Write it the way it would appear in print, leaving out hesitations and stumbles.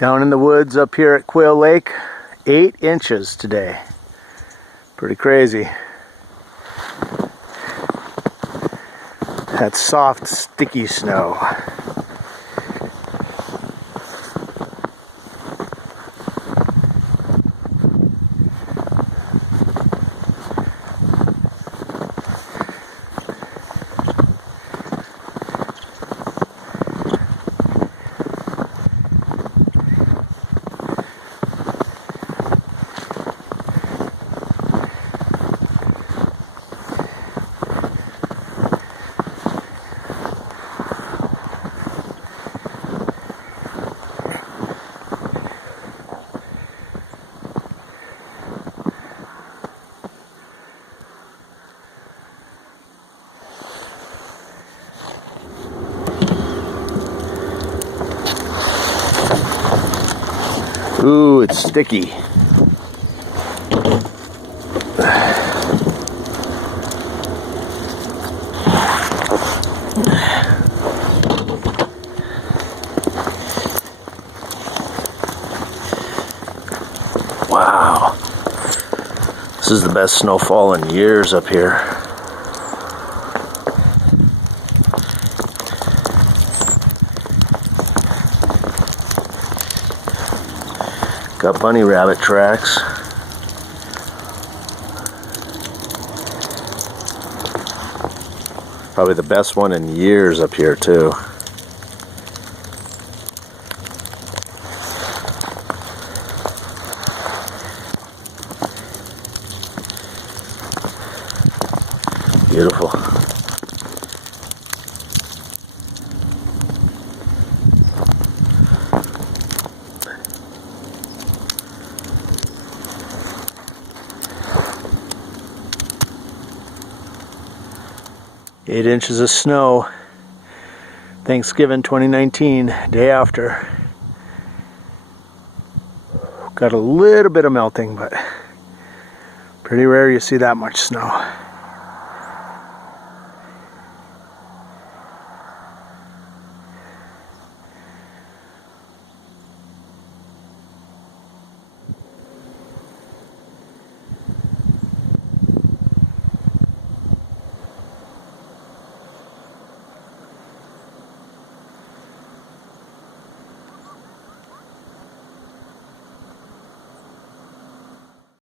Down in the woods up here at Quail Lake, 8 inches today. Pretty crazy. That soft, sticky snow. Ooh, it's sticky. Wow. This is the best snowfall in years up here. Got bunny rabbit tracks. Probably the best one in years up here too. Beautiful. Eight inches of snow, Thanksgiving 2019, day after. Got a little bit of melting, but pretty rare you see that much snow.